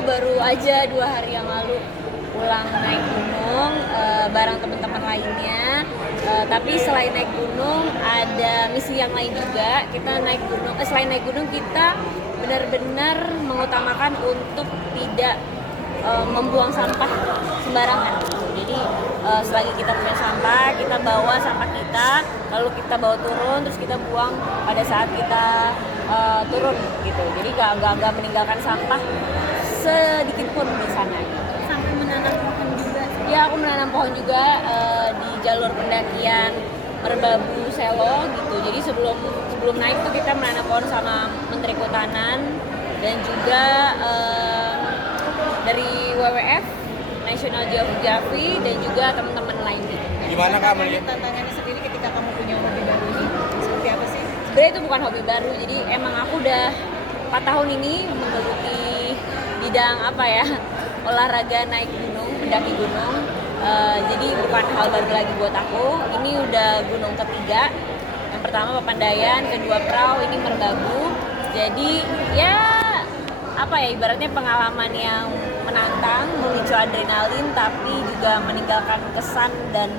aku baru aja 2 hari yang lalu pulang naik gunung bareng teman-teman lainnya. Tapi selain naik gunung ada misi yang lain juga. Kita naik gunung, selain naik gunung kita benar-benar mengutamakan untuk tidak membuang sampah sembarangan. Jadi selagi kita punya sampah, kita bawa sampah kita, lalu kita bawa turun, terus kita buang pada saat kita turun gitu. Jadi gak meninggalkan sampah sedikit pun di sana. Sampai menanam pohon juga. Ya, aku menanam pohon juga di jalur pendakian Merbabu Selo gitu. Jadi sebelum naik tuh kita menanam pohon sama Menteri Kehutanan dan juga dari WWF, National Geography dan juga teman-teman lainnya. Gimana Kak melihat Tantangannya sendiri ketika kamu punya hobi baru ini seperti apa sih? Sebenarnya itu bukan hobi baru, jadi emang aku udah 4 tahun ini menggeluti bidang olahraga naik gunung, mendaki gunung. Jadi bukan hal baru lagi buat aku. Ini udah gunung ketiga. Yang pertama Papandayan, kedua Prau, ini Merbabu. Jadi ya ibaratnya pengalaman yang menantang, memicu adrenalin, tapi juga meninggalkan kesan dan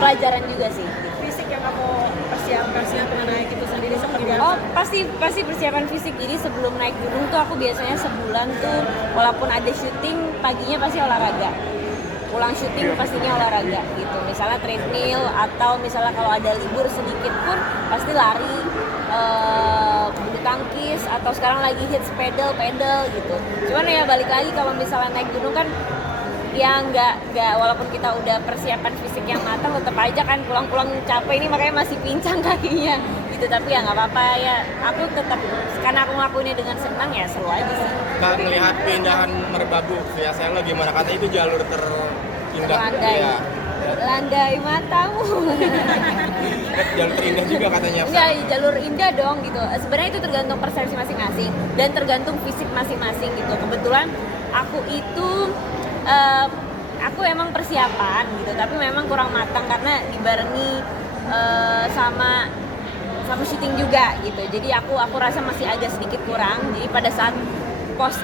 pelajaran juga sih. Fisik yang kamu persiapkan untuk naik itu sendiri seperti apa? Oh, pasti persiapan fisik. Jadi sebelum naik gunung tuh aku biasanya sebulan tuh walaupun ada syuting, paginya pasti olahraga. Pulang syuting pastinya olahraga gitu. Misalnya treadmill atau misalnya kalau ada libur sedikit pun pasti lari, bulu tangkis atau sekarang lagi hits pedal gitu. Cuman ya balik lagi kalau misalnya naik gunung kan ya nggak walaupun kita udah persiapan fisik yang matang tetap aja kan pulang-pulang capek, ini makanya masih pincang kakinya gitu. Tapi ya nggak apa-apa ya, aku tetap karena aku ngelakuinnya dengan senang ya seru aja sih. Kak melihat pindahan Merbabu via Selo gimana? Kata itu jalur terindah. Landai matamu. Jalur terindah juga katanya. Enggak, jalur indah dong gitu. Sebenarnya itu tergantung persepsi masing-masing dan tergantung fisik masing-masing gitu. Kebetulan aku itu aku emang persiapan gitu, tapi memang kurang matang karena dibarengi sama syuting juga gitu. Jadi aku rasa masih agak sedikit kurang. Jadi pada saat pos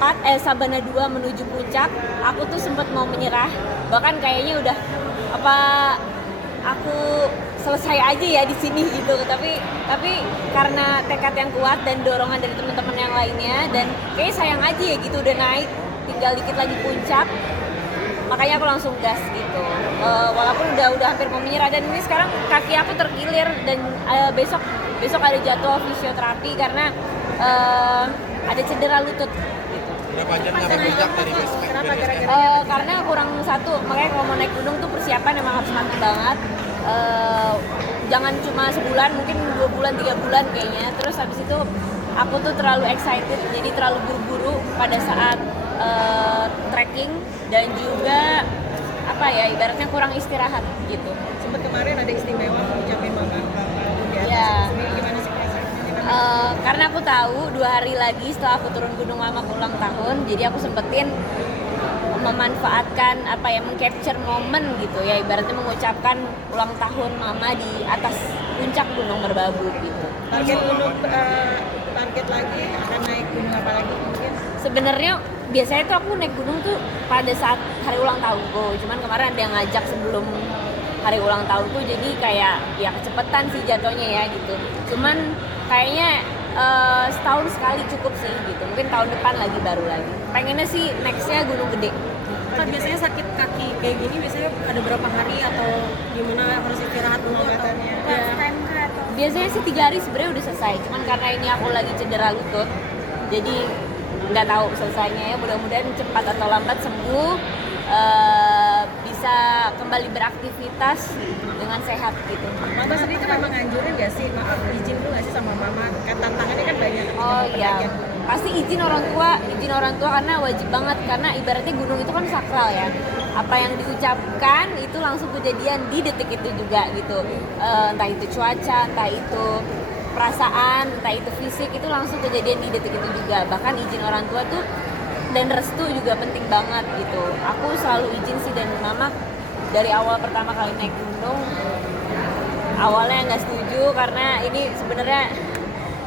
4 Sabana 2 menuju puncak, aku tuh sempat mau menyerah. Bahkan kayaknya udah aku selesai aja ya di sini gitu. Tapi karena tekad yang kuat dan dorongan dari teman-teman yang lainnya dan kayaknya sayang aja ya gitu udah naik, tinggal dikit lagi puncak. Makanya aku langsung gas gitu. Walaupun udah hampir mau menyerah dan ini sekarang kaki aku terkilir dan besok ada jadwal fisioterapi karena ada cedera lutut gitu. Berapa jam nyampe puncak dari base camp? Karena kurang satu, makanya kalau mau naik gunung tuh persiapan emang harus matang banget. Jangan cuma sebulan, mungkin 2 bulan, 3 bulan kayaknya. Terus habis itu aku tuh terlalu excited, jadi terlalu buru-buru pada saat trekking dan juga ibaratnya kurang istirahat gitu. Sempat kemarin ada istimewa ngucapin mama Ya. sendiri gimana sih perasaannya? Karena aku tahu 2 hari lagi setelah aku turun gunung mama aku ulang tahun, jadi aku sempetin memanfaatkan mengcapture momen gitu ya, ibaratnya mengucapkan ulang tahun mama di atas puncak Gunung Merbabu gitu. Target lagi akan naik gunung apa lagi mungkin? Sebenarnya biasanya tuh aku naik gunung tuh pada saat hari ulang tahunku, cuman kemarin ada yang ngajak sebelum hari ulang tahunku, jadi kayak ya kecepatan sih jatuhnya ya gitu. Cuman kayaknya setahun sekali cukup sih gitu, mungkin tahun depan baru lagi. Pengennya sih nextnya gunung gede. Kan biasanya sakit kaki kayak gini biasanya ada berapa hari atau gimana harus istirahat dulu atau Biasanya sih 3 hari sebenarnya udah selesai, cuman karena ini aku lagi cedera lutut, jadi nggak tahu selesainya ya. Mudah-mudahan cepat atau lambat sembuh, bisa kembali beraktivitas dengan sehat gitu. Mama sendiri tuh memang nganjurin gak sih, maaf izin dulu gak sih sama mama? Kan tantangannya kan banyak. Oh iya, pasti izin orang tua karena wajib banget, karena ibaratnya gunung itu kan sakral ya. Apa yang diucapkan itu langsung kejadian di detik itu juga gitu. Entah itu cuaca, entah itu perasaan, entah itu fisik, itu langsung kejadian di detik itu juga. Bahkan izin orang tua tuh dan restu juga penting banget gitu. Aku selalu izin sih, dan mama dari awal pertama kali naik gunung awalnya nggak setuju karena ini sebenarnya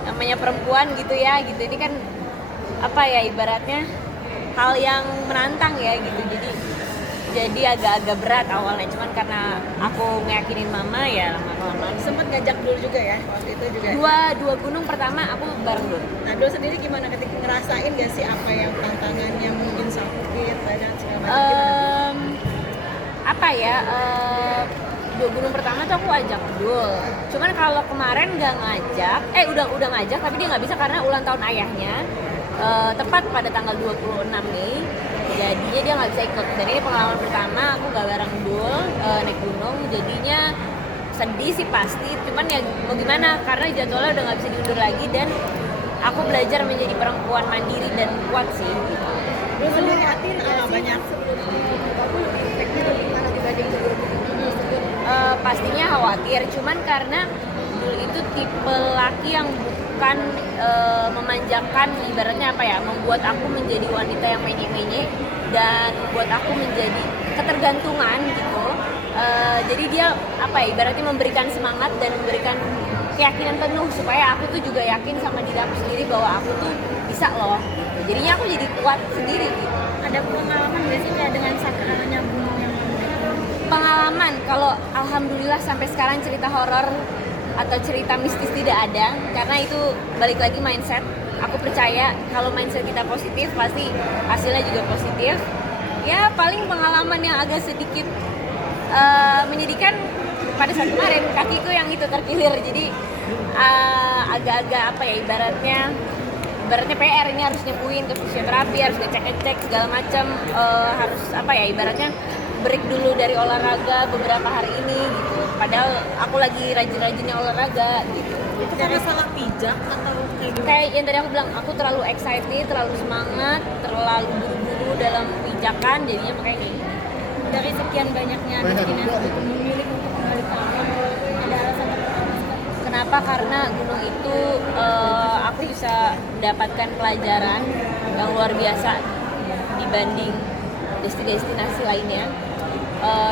namanya perempuan gitu ya gitu. Ini kan ibaratnya hal yang menantang ya gitu. Jadi agak-agak berat awalnya, cuman karena aku ngeyakinin mama ya lama-lama. Sempat ngajak Dul juga ya waktu itu juga. Dua gunung pertama aku bareng Dul. Nah, Dul sendiri gimana ketika ngerasain gak sih apa yang tantangannya mungkin sakit dan segala macam? Apa ya? Dua gunung pertama tuh aku ajak Dul. Cuman kalau kemarin nggak ngajak, udah ngajak tapi dia nggak bisa karena ulang tahun ayahnya. Tepat pada tanggal 26 Mei. Jadinya dia nggak bisa ikut. Dan ini pengalaman pertama aku gak bareng Dul naik gunung. Jadinya sedih sih pasti. Cuman ya mau gimana karena jadwalnya udah nggak bisa diundur lagi dan aku belajar menjadi perempuan mandiri dan kuat sih. Gitu. Dul sendiri hatin banyak sebelum aku efeknya lebih mana dibanding sebelum pastinya khawatir. Cuman karena Dul itu tipe laki yang bukan memanjakan, ibaratnya apa ya, membuat aku menjadi wanita yang menye-menye dan membuat aku menjadi ketergantungan gitu. Jadi dia apa ya, ibaratnya memberikan semangat dan memberikan keyakinan penuh supaya aku tuh juga yakin sama diri aku sendiri bahwa aku tuh bisa loh gitu. Jadinya aku jadi kuat sendiri gitu. ada pengalaman nggak sih kayak dengan sakralnya gunung yang Pengalaman, kalau alhamdulillah sampai sekarang cerita horor atau cerita mistis tidak ada, karena itu balik lagi mindset. Aku percaya kalau mindset kita positif pasti hasilnya juga positif. Ya paling pengalaman yang agak sedikit menyedihkan pada saat kemarin kakiku yang itu terkilir, jadi agak-agak apa ya, ibaratnya PR, ini harus nyembuhin ke fisioterapi, harus ngecek segala macam, harus apa ya, ibaratnya break dulu dari olahraga beberapa hari ini gitu. Padahal aku lagi rajin-rajinnya olahraga gitu. itu karena salah pijak atau kayak gimana? Kayak yang tadi aku bilang, aku terlalu excited, terlalu semangat, terlalu buru-buru dalam pijakan, jadinya makanya kayak gitu. Dari sekian banyaknya destinasi memilih untuk kembali ke alam, ada alasan tertentu? Kenapa? Karena gunung itu aku bisa mendapatkan pelajaran yang luar biasa dibanding destinasi lainnya.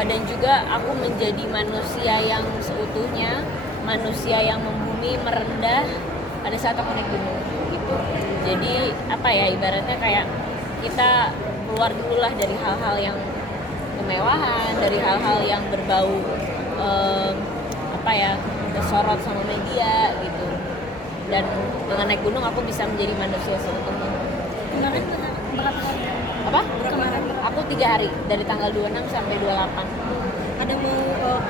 Dan juga aku menjadi manusia yang seutuhnya, manusia yang membumi, merendah pada saat aku naik gunung gitu. Jadi apa ya, ibaratnya kayak kita keluar dulu lah dari hal-hal yang kemewahan, dari hal-hal yang berbau apa ya, kesorot sama media gitu. Dan dengan naik gunung aku bisa menjadi manusia seutuhnya. Kemarin berapa hari? Apa? Kemarin Aku 3 hari dari tanggal 26 sampai 28. ada mau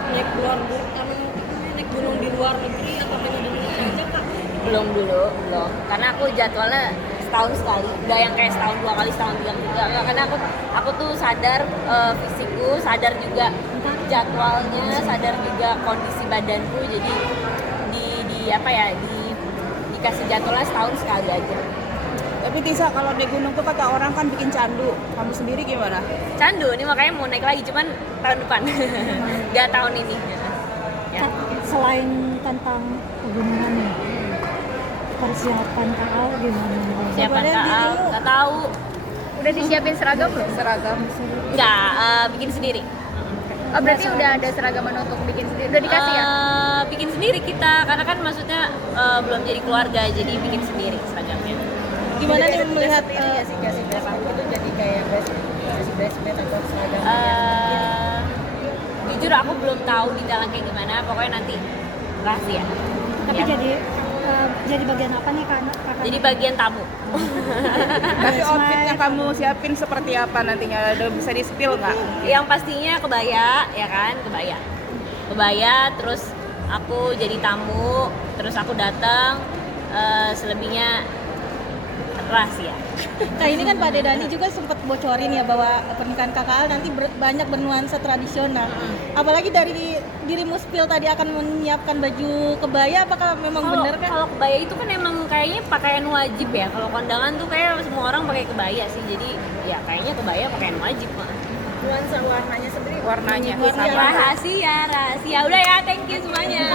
naik luar naik gunung di luar negeri atau hanya di Indonesia aja kak? Belum, karena aku jadwalnya setahun sekali, nggak yang kayak setahun 2 kali, setahun 3 kali, nggak. Karena aku tuh sadar fisikku, sadar juga jadwalnya, sadar juga kondisi badanku, jadi di apa ya, dikasih jadwalnya setahun sekali aja. Tapi Tisa, kalau naik gunung tuh kata orang kan bikin candu. Kamu sendiri gimana? Candu, ini makanya mau naik lagi, cuman tahun depan, nggak tahun ini. Ya. Selain tentang pegunungan nih, persiapan KL gimana? Siapa KL? Nggak tahu. Udah disiapin seragam belum? Seragam. Nggak, bikin sendiri. Oh berarti udah ada seragaman untuk bikin sendiri, udah dikasih ya? Bikin sendiri kita, karena kan maksudnya belum jadi keluarga, jadi bikin sendiri seragamnya. Gimana nih melihat kasih dress up itu jadi kayak dress atau seragam? Jujur aku belum tahu detailnya kayak gimana, pokoknya nanti rahasia. Tapi Ya. jadi bagian apa nih kak? Jadi bagian tamu. Tapi outfit yang kamu siapin seperti apa nantinya? Ada bisa di-spill nggak? Yang pastinya kebaya, ya kan, kebaya, terus aku jadi tamu, terus aku datang, selebihnya rahasia. Nah ini kan Pak Dedani juga sempat bocorin ya bahwa pernikahan KKL nanti banyak bernuansa tradisional. Apalagi dari dirimu spill tadi akan menyiapkan baju kebaya, apakah memang benar kan? Kalau kebaya itu kan emang kayaknya pakaian wajib ya. Kalau kondangan tuh kayak semua orang pakai kebaya sih. Jadi ya kayaknya kebaya pakaian wajib mah. Nuansa warnanya sendiri. Warnanya. Rahasia. Udah ya, thank you semuanya.